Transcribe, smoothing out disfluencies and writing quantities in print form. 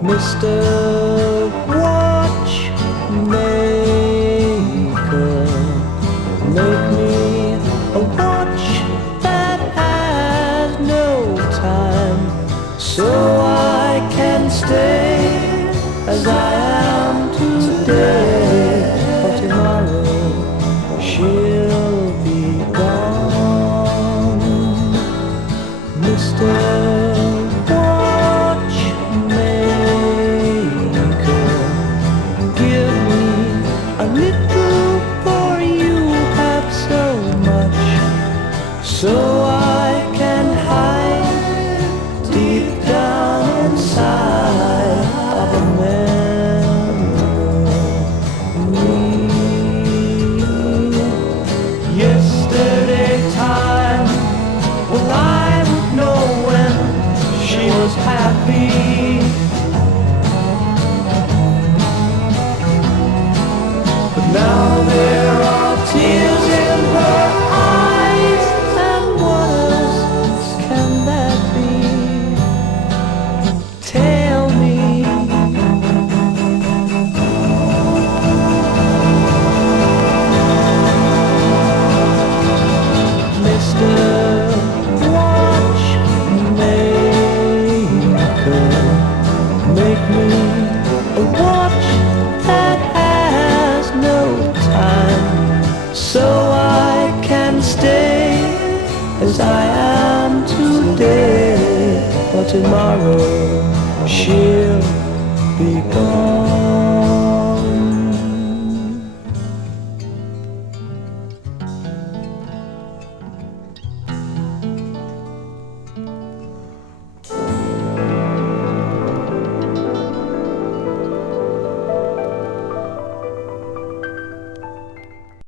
Mr. Watchmaker, make me a watch that has no time, so I can stay as I am today, for tomorrow she'll be gone. Mr. So I can hide deep down inside of a memory. Yesterday time, well, I would know when she was happy. But now there are tears in her eyes. Make me a watch that has no time, so I can stay as I am today, for tomorrow she'll be gone.